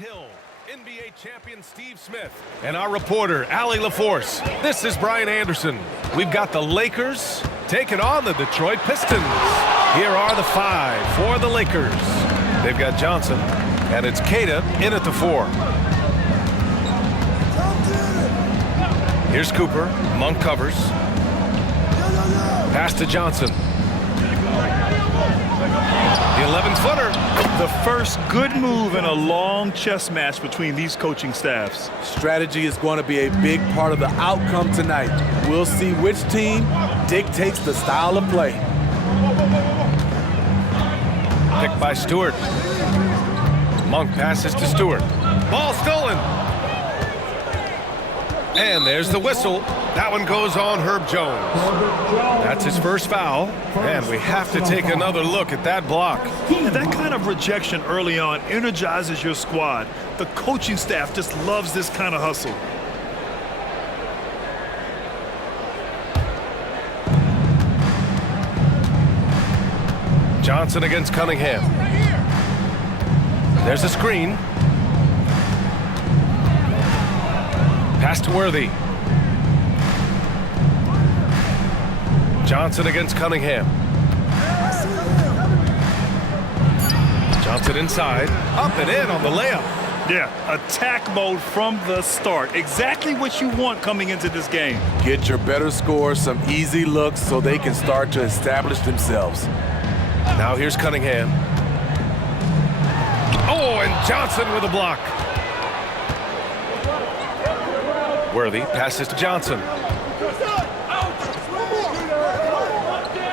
Hill, NBA champion Steve Smith, and our reporter, Allie LaForce. This is Brian Anderson. We've got the Lakers taking on the Detroit Pistons. Here are the five for the Lakers. They've got Johnson, and it's Cade in at the 4. Here's Cooper. Monk covers. Pass to Johnson. The 11-footer. The first good move in a long chess match between these coaching staffs. Strategy is going to be a big part of the outcome tonight. We'll see which team dictates the style of play. Picked by Stewart. Monk passes to Stewart. Ball stolen. And there's the whistle. That one goes on Herb Jones. That's his first foul. And we have to take another look at that block. And that kind of rejection early on energizes your squad. The coaching staff just loves this kind of hustle. Johnson against Cunningham. There's a screen. Pass to Worthy. Johnson against Cunningham. Johnson inside. Up and in on the layup. Yeah, attack mode from the start. Exactly what you want coming into this game. Get your better scores some easy looks so they can start to establish themselves. Now here's Cunningham. Oh, and Johnson with a block. Worthy passes to Johnson.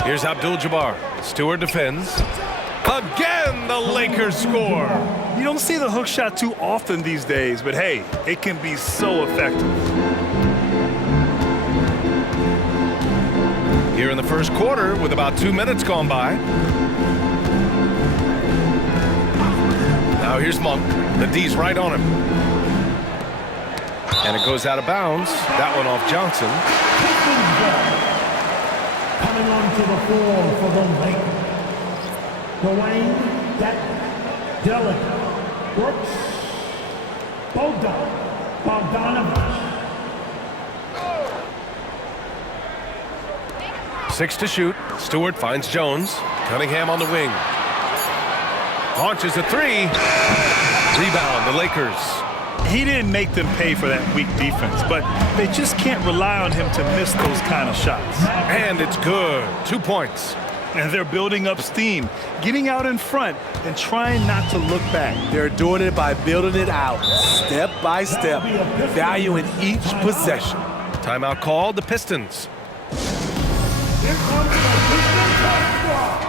Here's Abdul-Jabbar. Stewart defends. Again, the Lakers score. You don't see the hook shot too often these days, but hey, it can be so effective. Here in the first quarter, with about 2 minutes gone by. Now here's Monk. The D's right on him. And it goes out of bounds. That one off Johnson. Coming onto the floor for the Lakers. Dwayne, Dylan, Brooks, Bogdanovich. 6 to shoot. Stewart finds Jones. Cunningham on the wing. Launches a 3. Rebound, the Lakers. He didn't make them pay for that weak defense, but they just can't rely on him to miss those kind of shots. And it's good. 2 points. And they're building up steam, getting out in front and trying not to look back. They're doing it by building it out, step by step, valuing each possession. Timeout called, the Pistons. Here comes the Pistons squad.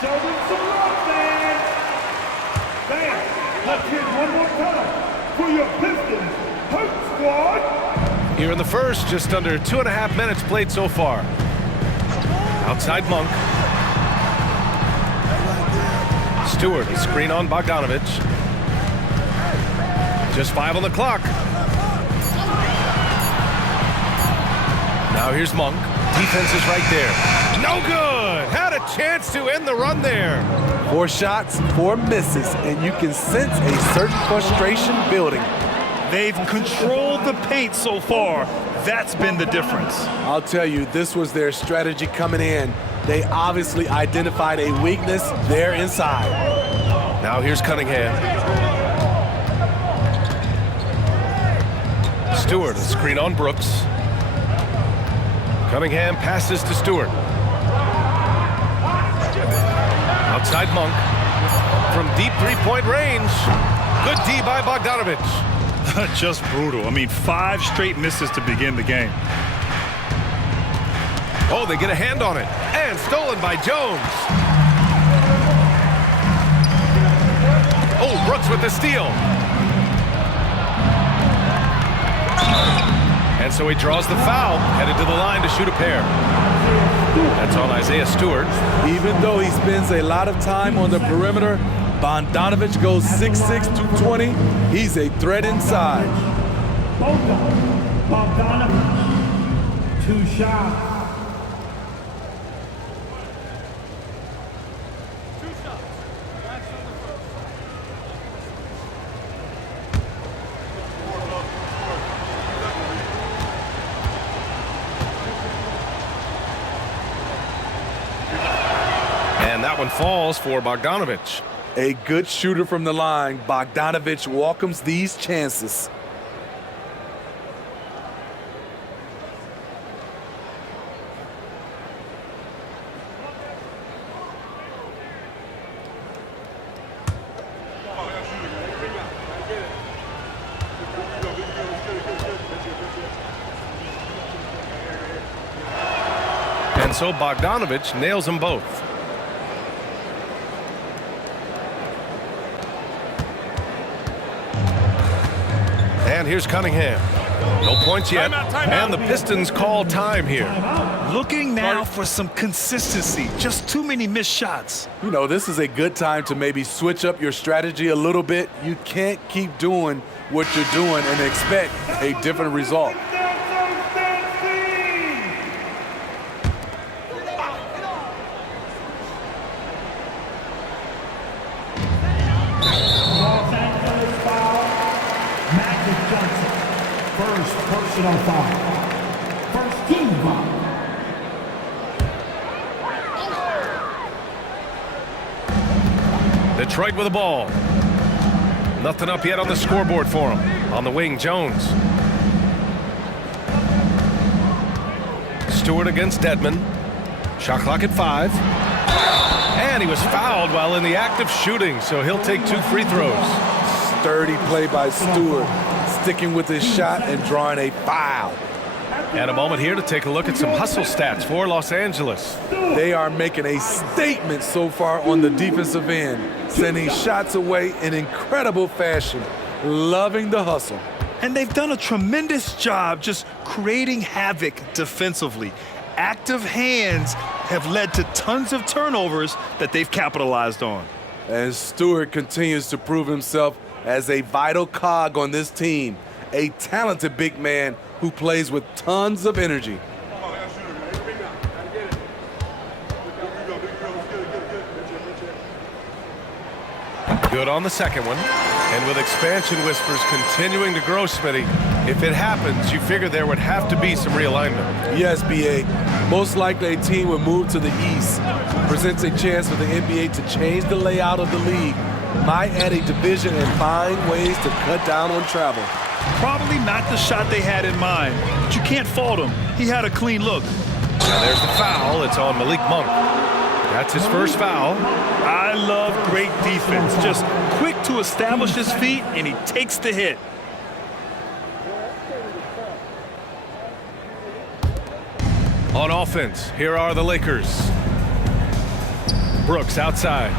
Show them some love, man. Fans, let's hear it one more time for your Pistons Hurt Squad. Here in the first, just under 2.5 minutes played so far. Outside Monk. Stewart, a screen on Bogdanovich. Just 5 on the clock. Now here's Monk. Defense is right there. No good! Had a chance to end the run there. 4 shots, 4 misses, and you can sense a certain frustration building. They've controlled the paint so far. That's been the difference. I'll tell you, this was their strategy coming in. They obviously identified a weakness there inside. Now here's Cunningham. Stewart, a screen on Brooks. Cunningham passes to Stewart. Outside Monk. From deep three-point range. Good D by Bogdanovich. Just brutal. I mean, 5 straight misses to begin the game. Oh, they get a hand on it. And stolen by Jones. Oh, Brooks with the steal. And so he draws the foul, headed to the line to shoot a pair. That's on Isaiah Stewart. Even though he spends a lot of time on the perimeter, Bogdanovich goes 6'6", 220. He's a threat inside. Bogdanovich, 2 shots. that one falls for Bogdanovich. A good shooter from the line. Bogdanovich welcomes these chances. And so Bogdanovich nails them both. And here's Cunningham. No points yet. And the Pistons call time here. Looking now for some consistency. Just too many missed shots. You know, this is a good time to maybe switch up your strategy a little bit. You can't keep doing what you're doing and expect a different result. First personal foul. First team foul. Detroit with the ball. Nothing up yet on the scoreboard for him. On the wing, Jones. Stewart against Dedmon. Shot clock at 5. And he was fouled while in the act of shooting, so he'll take 2 free throws. Sturdy play by Stewart, sticking with his shot and drawing a foul. And a moment here to take a look at some hustle stats for Los Angeles. They are making a statement so far on the defensive end, sending shots away in incredible fashion, loving the hustle. And they've done a tremendous job just creating havoc defensively. Active hands have led to tons of turnovers that they've capitalized on. And Stewart continues to prove himself as a vital cog on this team, a talented big man who plays with tons of energy. Good on the second one. And with expansion whispers continuing to grow, Smitty, if it happens, you figure there would have to be some realignment. Yes, B.A. Most likely a team would move to the east. Presents a chance for the NBA to change the layout of the league. Might add a division and find ways to cut down on travel. Probably not the shot they had in mind, but you can't fault him. He had a clean look. And there's the foul. It's on Malik Monk. That's his first foul. I love great defense. Just quick to establish his feet, and he takes the hit. On offense, here are the Lakers. Brooks outside.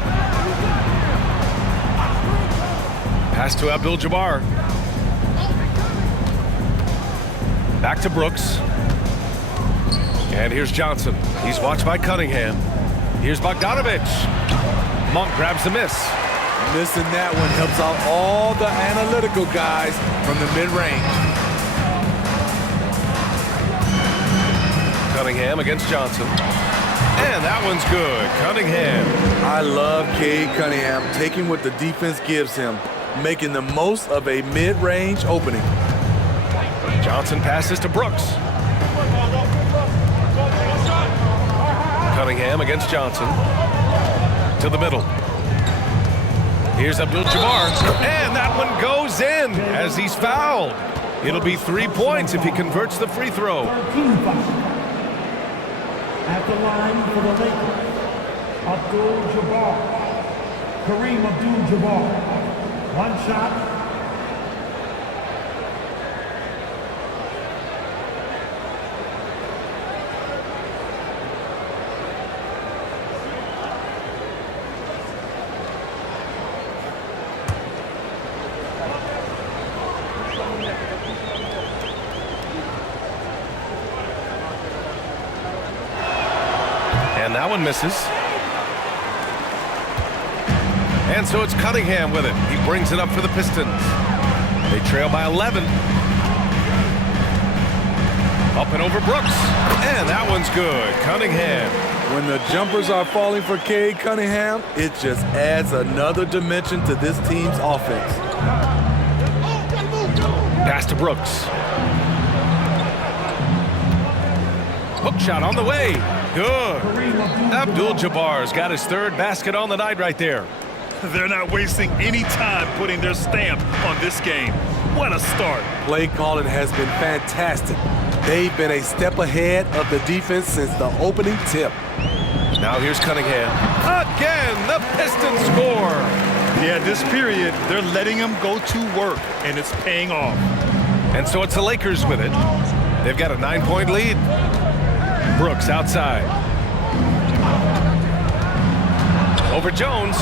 Pass to Abdul-Jabbar. Back to Brooks. And here's Johnson. He's watched by Cunningham. Here's Bogdanovich. Monk grabs the miss. Missing that one helps out all the analytical guys from the mid-range. Cunningham against Johnson. And that one's good. Cunningham. I love Cade Cunningham taking what the defense gives him, making the most of a mid-range opening. Johnson passes to Brooks. Cunningham against Johnson. To the middle. Here's Abdul-Jabbar. And that one goes in as he's fouled. It'll be 3 points if he converts the free throw. At the line for the Lakers, Abdul-Jabbar. Kareem Abdul-Jabbar. One shot. And that one misses. And so it's Cunningham with it. He brings it up for the Pistons. They trail by 11. Up and over Brooks. And that one's good. Cunningham. When the jumpers are falling for Cade Cunningham, it just adds another dimension to this team's offense. Pass to Brooks. Hook shot on the way. Good. Abdul-Jabbar's got his third basket on the night right there. They're not wasting any time putting their stamp on this game. What a start. Play calling has been fantastic. They've been a step ahead of the defense since the opening tip. Now here's Cunningham. Again, the Pistons score. Yeah, this period, they're letting them go to work, and it's paying off. And so it's the Lakers with it. They've got a 9-point lead. Brooks outside. Over Jones.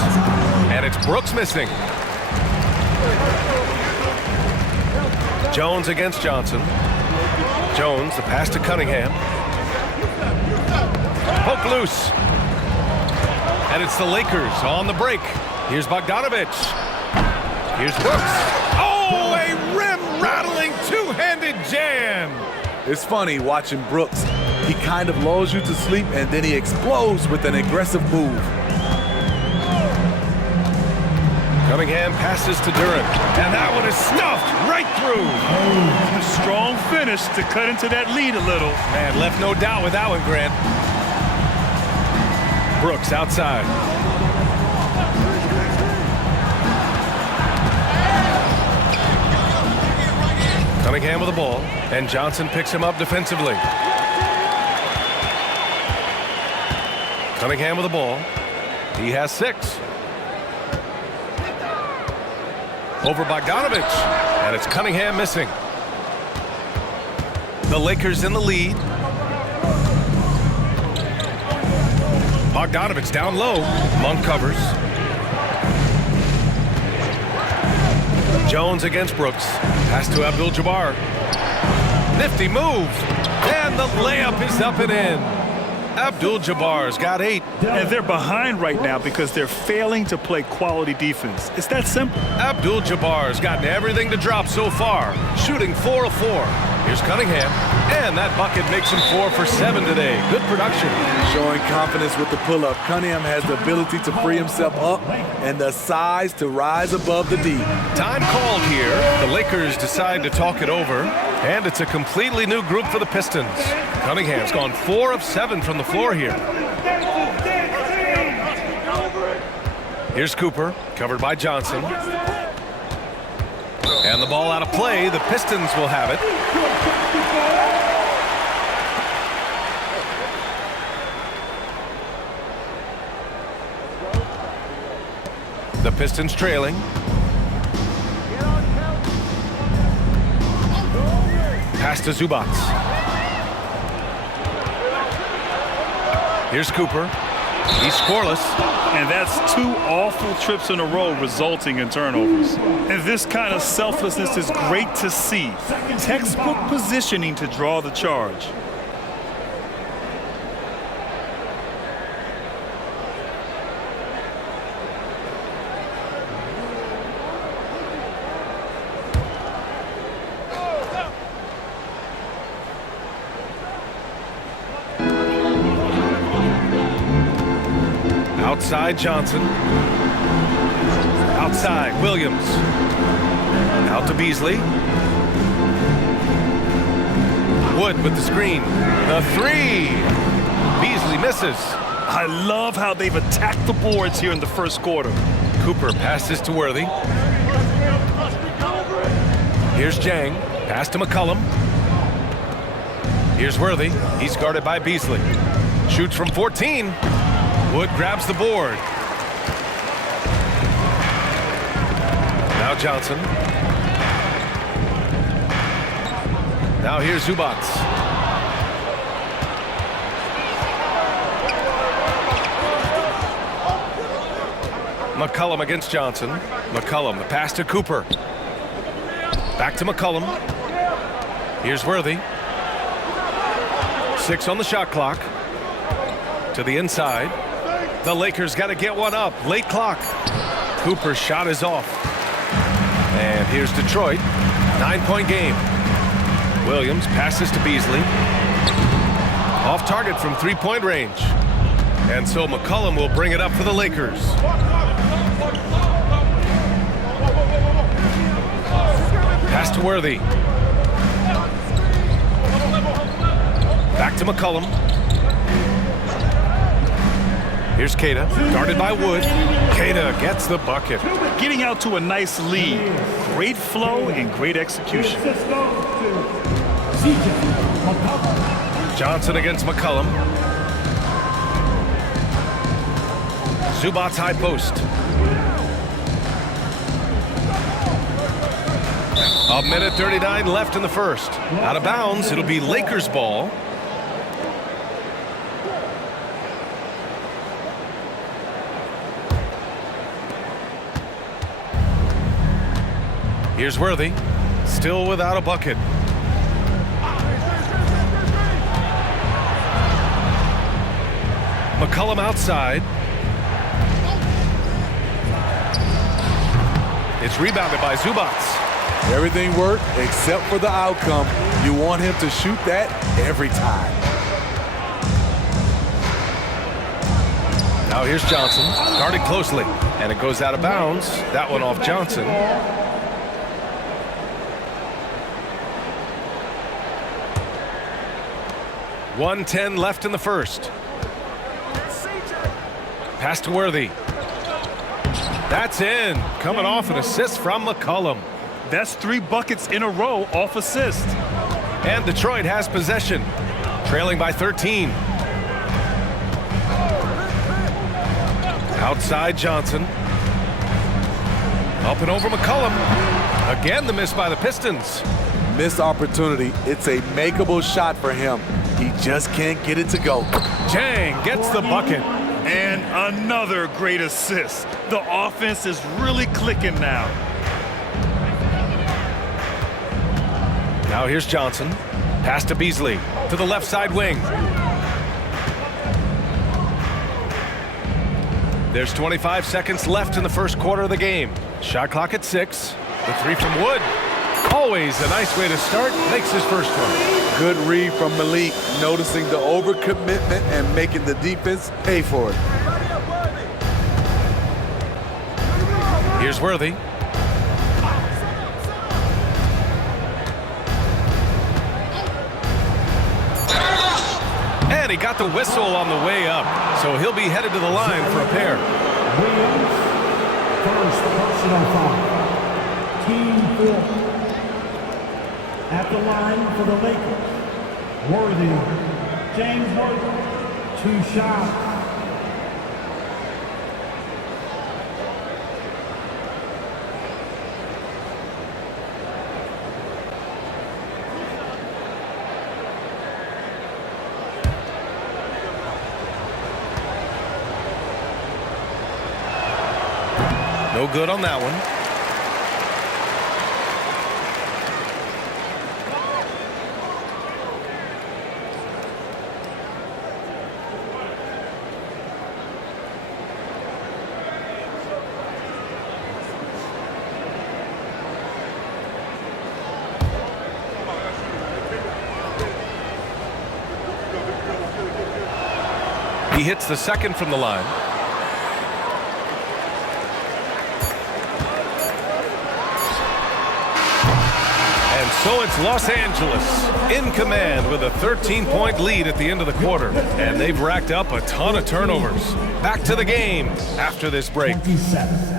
And it's Brooks missing. Jones against Johnson. Jones, the pass to Cunningham. Poke loose. And it's the Lakers on the break. Here's Bogdanovich. Here's Brooks. Oh, a rim-rattling two-handed jam. It's funny watching Brooks. He kind of lulls you to sleep, and then he explodes with an aggressive move. Cunningham passes to Durant, and that one is stuffed right through. A strong finish to cut into that lead a little. Man, left no doubt with that one, Grant. Brooks outside. Cunningham with the ball, and Johnson picks him up defensively. Cunningham with the ball. He has 6. Over Bogdanovich, and it's Cunningham missing. The Lakers in the lead. Bogdanovich down low. Monk covers. Jones against Brooks. Pass to Abdul-Jabbar. Nifty move. And the layup is up and in. Abdul-Jabbar's got 8. And they're behind right now because they're failing to play quality defense. It's that simple. Abdul-Jabbar's gotten everything to drop so far, shooting 4 of 4. Here's Cunningham, and that bucket makes him 4 for 7 today. Good production. Showing confidence with the pull-up, Cunningham has the ability to free himself up and the size to rise above the D. Time called here. The Lakers decide to talk it over, and it's a completely new group for the Pistons. Cunningham's gone 4 of 7 from the floor here. Here's Cooper, covered by Johnson. And the ball out of play. The Pistons will have it. The Pistons trailing. Pass to Zubac. Here's Cooper. He's scoreless. And that's 2 awful trips in a row resulting in turnovers. And this kind of selflessness is great to see. Textbook positioning to draw the charge. Outside Johnson. Outside Williams. Out to Beasley. Wood with the screen. The 3. Beasley misses. I love how they've attacked the boards here in the first quarter. Cooper passes to Worthy. Here's Jang. Pass to McCollum. Here's Worthy. He's guarded by Beasley. Shoots from 14. Wood grabs the board. Now Johnson. Now here's Zubac. McCollum against Johnson. McCollum, the pass to Cooper. Back to McCollum. Here's Worthy. 6 on the shot clock. To the inside. The Lakers got to get one up. Late clock. Cooper's shot is off. And here's Detroit. 9-point game. Williams passes to Beasley. Off target from 3-point range. And so McCollum will bring it up for the Lakers. Pass to Worthy. Back to McCollum. Here's Cade, guarded by Wood. Cade gets the bucket. Getting out to a nice lead. Great flow and great execution. Johnson against McCollum. Zubac's high post. A minute 39 left in the first. Out of bounds, it'll be Lakers ball. Here's Worthy, still without a bucket. McCollum outside. It's rebounded by Zubac. Everything worked except for the outcome. You want him to shoot that every time. Now here's Johnson, guarded closely, and it goes out of bounds. That one off Johnson. 1:10 left in the first. Pass to Worthy. That's in. Coming off an assist from McCollum. That's 3 buckets in a row off assist. And Detroit has possession, trailing by 13. Outside Johnson. Up and over McCollum. Again the miss by the Pistons. Missed opportunity. It's a makeable shot for him. He just can't get it to go. Chang gets the bucket. And another great assist. The offense is really clicking now. Now here's Johnson. Pass to Beasley to the left side wing. There's 25 seconds left in the first quarter of the game. Shot clock at 6. The 3 from Wood. Always a nice way to start. Makes his first one. Good read from Malik, noticing the overcommitment and making the defense pay for it. Here's Worthy. And he got the whistle on the way up, so he'll be headed to the line for a pair. Williams, first personal foul. Team 4. At the line for the Lakers, Worthy, James Worthy, 2 shots. No good on that one. He hits the second from the line. And so it's Los Angeles in command with a 13-point lead at the end of the quarter. And they've racked up a ton of turnovers. Back to the game after this break. 27.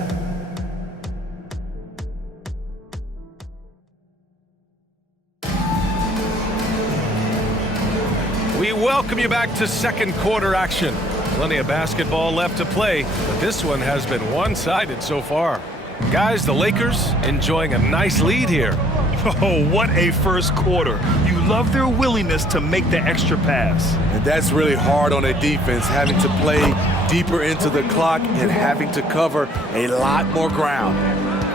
We welcome you back to second quarter action. Plenty of basketball left to play, but this one has been one-sided so far. Guys, the Lakers enjoying a nice lead here. Oh, what a first quarter. You love their willingness to make the extra pass. And that's really hard on a defense, having to play deeper into the clock and having to cover a lot more ground.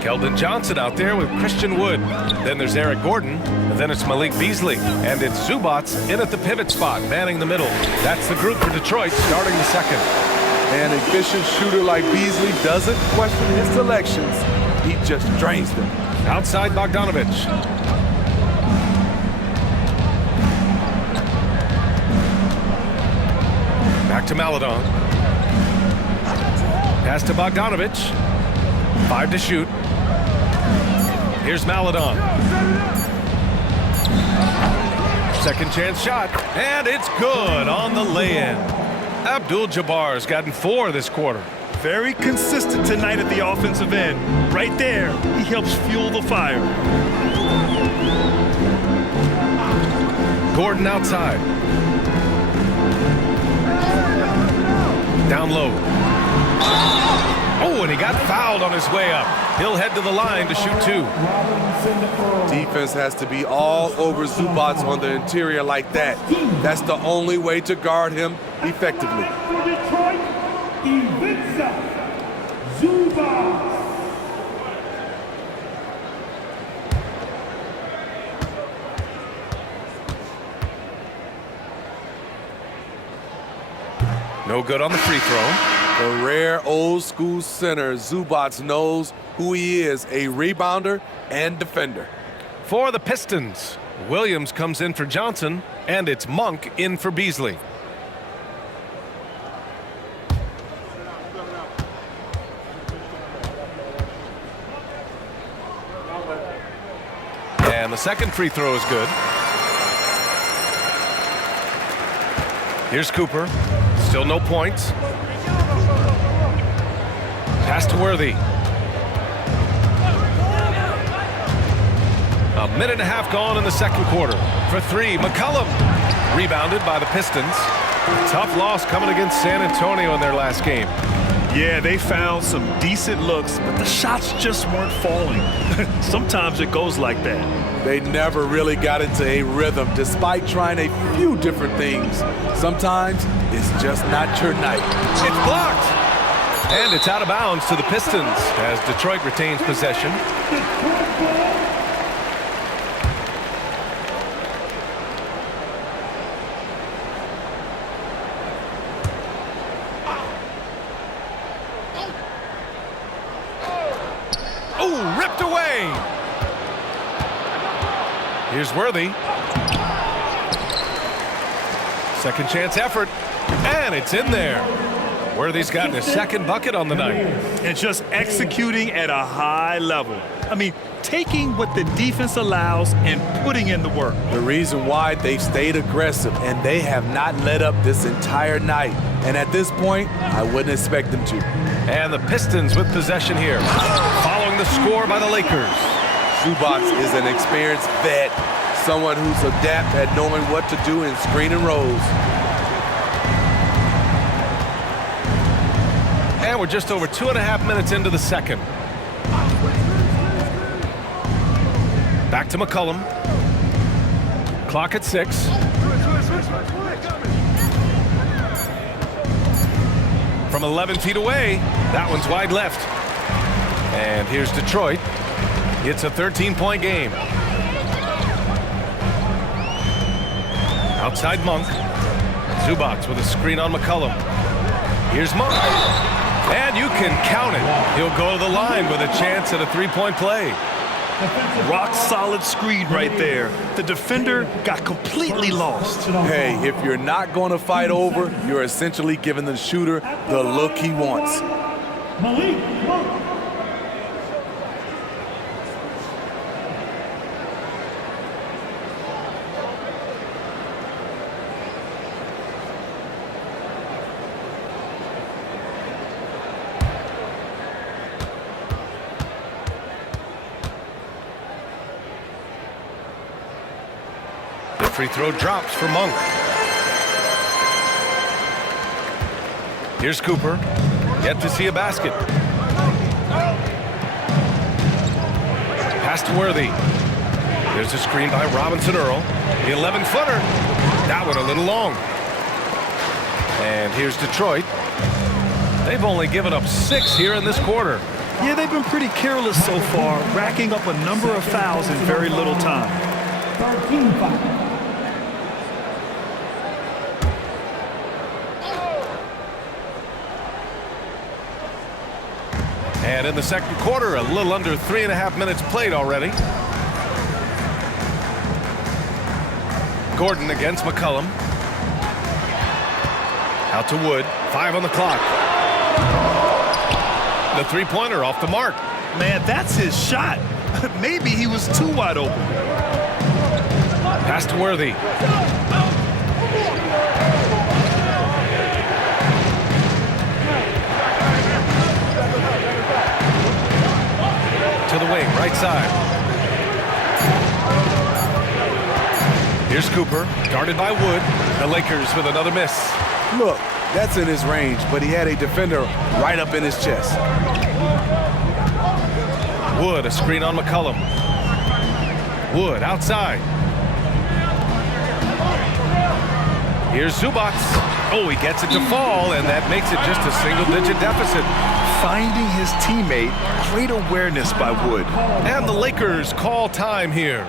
Keldon Johnson out there with Christian Wood. Then there's Eric Gordon. And then it's Malik Beasley. And it's Zubac in at the pivot spot, manning the middle. That's the group for Detroit starting the second. An efficient shooter like Beasley doesn't question his selections. He just drains them. Outside Bogdanovich. Back to Maledon. Pass to Bogdanovich. 5 to shoot. Here's Maledon. Second chance shot, and it's good on the lay-in. Abdul-Jabbar's gotten 4 this quarter. Very consistent tonight at the offensive end. Right there, he helps fuel the fire. Gordon outside. Down low. Oh, and he got fouled on his way up. He'll head to the line to shoot 2. Defense has to be all over Zubac on the interior like that. That's the only way to guard him effectively. For Detroit, Ivica Zubac. No good on the free throw. The rare old-school center, Zubac knows who he is, a rebounder and defender. For the Pistons, Williams comes in for Johnson, and it's Monk in for Beasley. And the second free throw is good. Here's Cooper. Still no points. Pass to Worthy. A minute and a half gone in the second quarter. For 3, McCollum. Rebounded by the Pistons. Tough loss coming against San Antonio in their last game. Yeah, they found some decent looks, but the shots just weren't falling. Sometimes it goes like that. They never really got into a rhythm despite trying a few different things. Sometimes it's just not your night. It's blocked. And it's out of bounds to the Pistons as Detroit retains possession. Oh, ripped away. Here's Worthy. Second chance effort, and it's in there. Worthy's gotten his second bucket on the night. And just executing at a high level. I mean, taking what the defense allows and putting in the work. The reason why they've stayed aggressive and they have not let up this entire night. And at this point, I wouldn't expect them to. And the Pistons with possession here, following the score by the Lakers. Zubac is an experienced vet, someone who's adept at knowing what to do in screen and rolls. And we're just over 2.5 minutes into the second. Back to McCollum. Clock at 6. From 11 feet away, that one's wide left. And here's Detroit. It's a 13-point game. Outside Monk. Zubac with a screen on McCollum. Here's Monk. And you can count it. He'll go to the line with a chance at a 3-point play. Rock solid screen right there. The defender got completely lost. Hey, if you're not going to fight over, you're essentially giving the shooter the look he wants. Malik Monk. Free throw drops for Monk. Here's Cooper. Yet to see a basket. Pass to Worthy. There's a screen by Robinson Earl. The 11-footer. That one a little long. And here's Detroit. They've only given up 6 here in this quarter. Yeah, they've been pretty careless so far, racking up a number of fouls in very little time. 13 fouls. And in the second quarter, a little under 3.5 minutes played already. Gordon against McCollum. Out to Wood. 5 on the clock. The three-pointer off the mark. Man, that's his shot. Maybe he was too wide open. Pass to Worthy. To the wing, right side. Here's Cooper, guarded by Wood. The Lakers with another miss. Look, that's in his range, but he had a defender right up in his chest. Wood, a screen on McCollum. Wood, outside. Here's Zubac. Oh, he gets it to fall, and that makes it just a single-digit deficit. Finding his teammate, great awareness by Wood. And the Lakers call time here.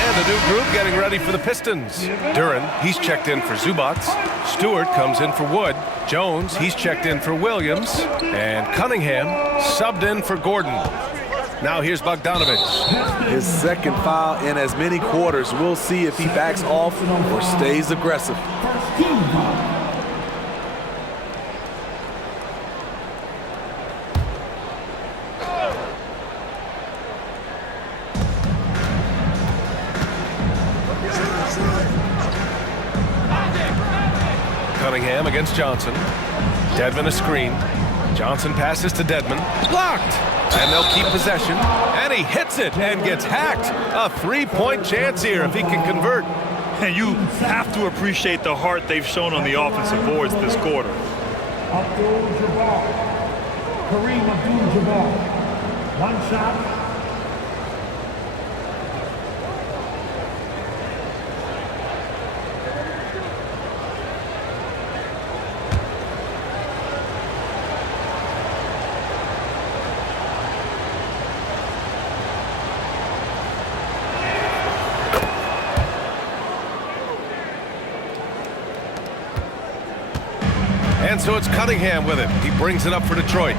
And a new group getting ready for the Pistons. Duran, he's checked in for Zubac. Stewart comes in for Wood. Jones, he's checked in for Williams. And Cunningham subbed in for Gordon. Now here's Bogdanovich. His second foul in as many quarters. We'll see if he backs off or stays aggressive. Cunningham against Johnson. Dedmon a screen. Johnson passes to Dedmon. Blocked! And they'll keep possession. And he hits it and gets hacked. A three-point chance here if he can convert. And you have to appreciate the heart they've shown on the offensive boards this quarter. Abdul-Jabbar. Kareem Abdul-Jabbar. One shot. And so it's Cunningham with it. He brings it up for Detroit.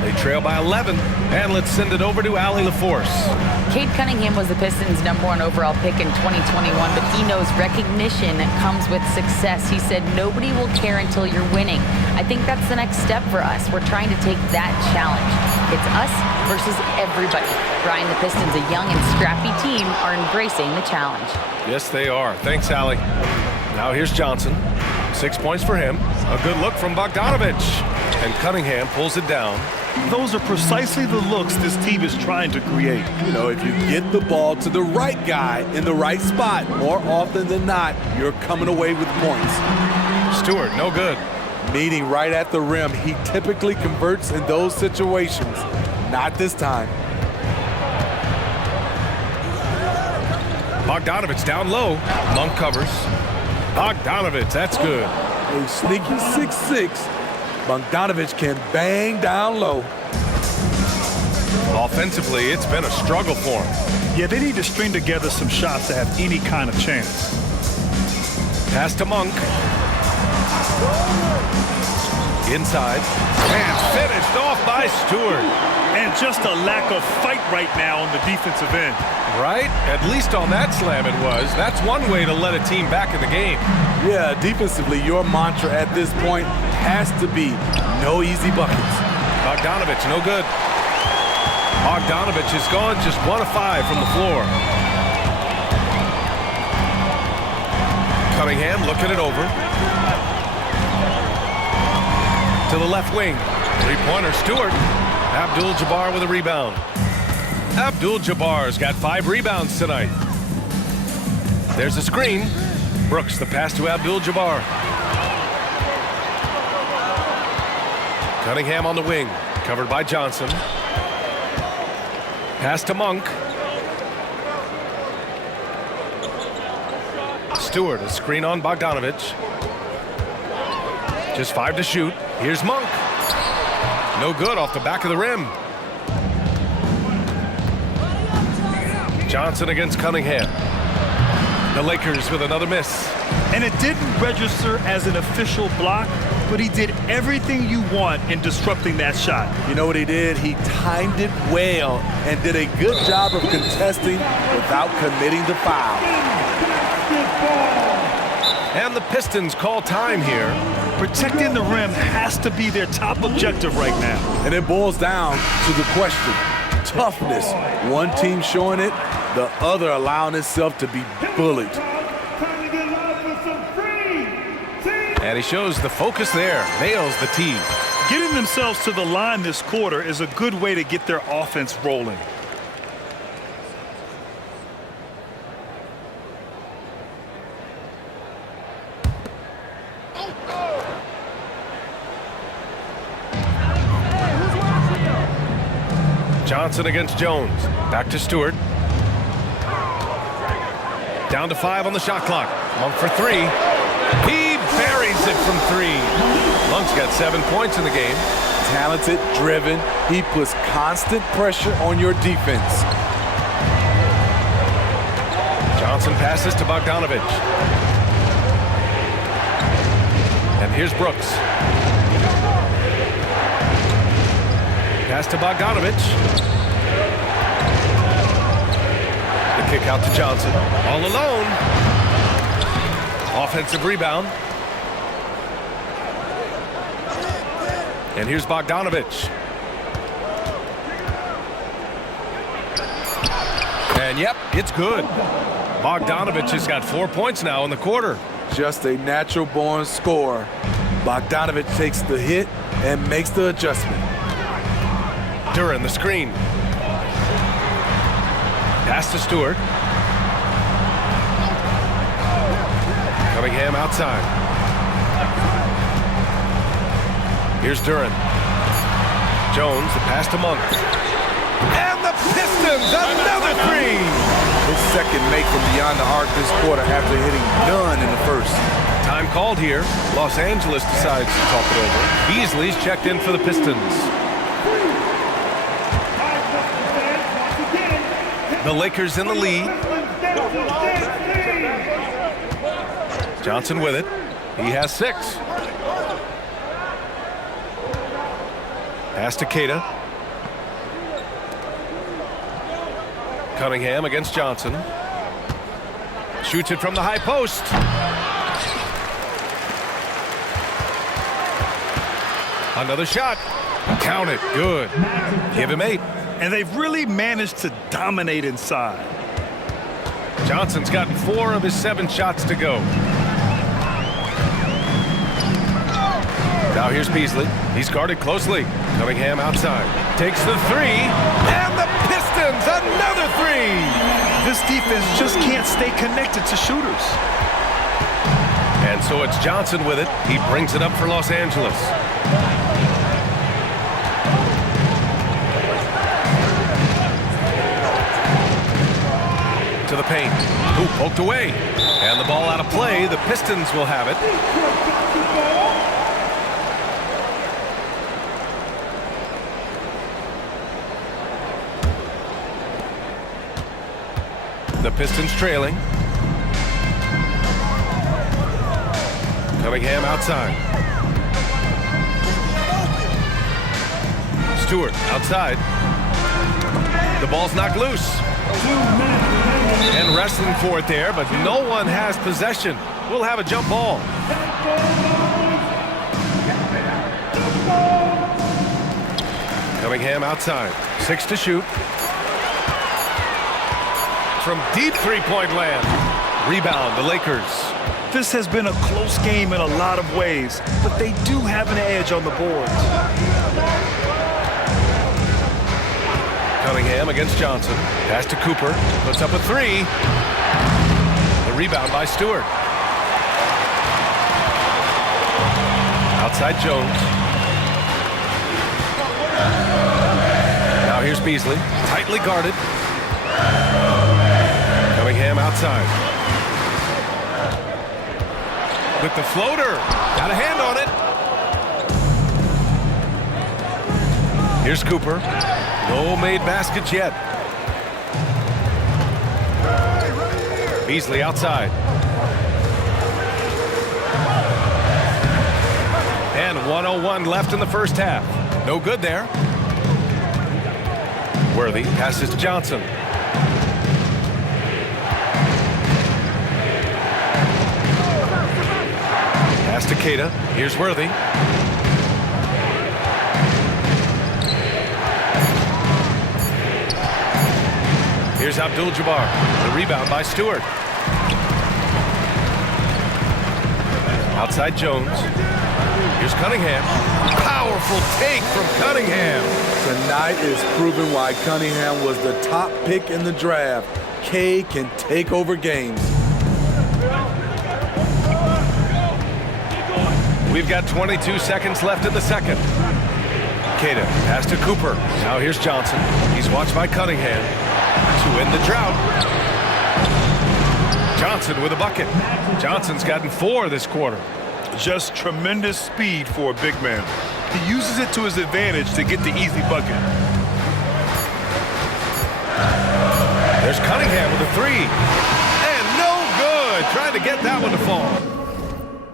They trail by 11. And let's send it over to Allie LaForce. Cade Cunningham was the Pistons' #1 overall pick in 2021, but he knows recognition comes with success. He said, nobody will care until you're winning. I think that's the next step for us. We're trying to take that challenge. It's us versus everybody. Brian, the Pistons, a young and scrappy team, are embracing the challenge. Yes, they are. Thanks, Allie. Now here's Johnson. 6 points for him. A good look from Bogdanovich. And Cunningham pulls it down. Those are precisely the looks this team is trying to create. You know, if you get the ball to the right guy in the right spot, more often than not, you're coming away with points. Stewart, no good. Meeting right at the rim, he typically converts in those situations. Not this time. Bogdanovich down low. Monk covers. Bogdanovich, that's good. A sneaky 6'6". Bogdanovich can bang down low. Offensively, it's been a struggle for him. Yeah, they need to string together some shots to have any kind of chance. Pass to Monk. Inside. And finished off by Stewart. And just a lack of fight right now on the defensive end. Right? At least on that slam it was. That's one way to let a team back in the game. Yeah, defensively, your mantra at this point has to be no easy buckets. Bogdanovich, no good. Bogdanovich is gone just 1 of 5 from the floor. Cunningham looking it over. To the left wing. Three-pointer, Stewart. Abdul-Jabbar with a rebound. Abdul-Jabbar's got 5 rebounds tonight. There's a screen. Brooks, the pass to Abdul-Jabbar. Cunningham on the wing, covered by Johnson. Pass to Monk. Stewart, a screen on Bogdanovich. Just 5 to shoot. Here's Monk. No good off the back of the rim. Johnson against Cunningham. The Lakers with another miss. And it didn't register as an official block, but he did everything you want in disrupting that shot. You know what he did? He timed it well and did a good job of contesting without committing the foul. And the Pistons call time here. Protecting the rim has to be their top objective right now. And it boils down to the question, toughness. One team showing it, the other allowing itself to be bullied. Time to get live with some free team. And he shows the focus there. Nails the tee. Getting themselves to the line this quarter is a good way to get their offense rolling. Johnson against Jones. Back to Stewart. Down to 5 on the shot clock. Monk for 3. He buries it from 3. Monk's got 7 points in the game. Talented, driven. He puts constant pressure on your defense. Johnson passes to Bogdanovich. And here's Brooks. Pass to Bogdanovich. The kick out to Johnson. All alone. Offensive rebound. And here's Bogdanovich. And yep, it's good. Bogdanovich has got 4 points now in the quarter. Just a natural-born scorer. Bogdanovich takes the hit and makes the adjustment. Duran the screen. Pass to Stewart. Cunningham outside. Here's Duran. Jones, the pass to Monk. And the Pistons, another 3! His second make from beyond the arc this quarter after hitting none in the first. Time called here. Los Angeles decides to talk it over. Beasley's checked in for the Pistons. The Lakers in the lead. Johnson with it. He has 6. Pass to Cade. Cunningham against Johnson. Shoots it from the high post. Another shot. Count it. Good. Give him 8. And they've really managed to dominate inside. Johnson's gotten 4 of his 7 shots to go. Now here's Beasley. He's guarded closely. Cunningham outside. Takes the 3. And the Pistons, another 3! This defense just can't stay connected to shooters. And so it's Johnson with it. He brings it up for Los Angeles. To the paint. Ooh, poked away. And the ball out of play. The Pistons will have it. The Pistons trailing. Cunningham outside. Stewart outside. The ball's knocked loose. And wrestling for it there, but no one has possession. We'll have a jump ball. Cunningham outside. 6 to shoot. From deep three-point land. Rebound, the Lakers. This has been a close game in a lot of ways, but they do have an edge on the boards. Cunningham against Johnson. Pass to Cooper. Puts up a 3. The rebound by Stewart. Outside Jones. Now here's Beasley. Tightly guarded. Cunningham outside. With the floater. Got a hand on it. Here's Cooper. No made baskets yet. Beasley outside. And 1:01 left in the first half. No good there. Worthy passes to Johnson. Pass to Cade. Here's Worthy. Here's Abdul-Jabbar. The rebound by Stewart. Outside Jones. Here's Cunningham. Powerful take from Cunningham. Tonight is proving why Cunningham was the top pick in the draft. Cade can take over games. We've got 22 seconds left in the second. Cade pass to Cooper. Now here's Johnson. He's watched by Cunningham to end the drought. Johnson with a bucket. Johnson's gotten 4 this quarter. Just tremendous speed for a big man. He uses it to his advantage to get the easy bucket. There's Cunningham with a 3. And no good. Trying to get that one to fall.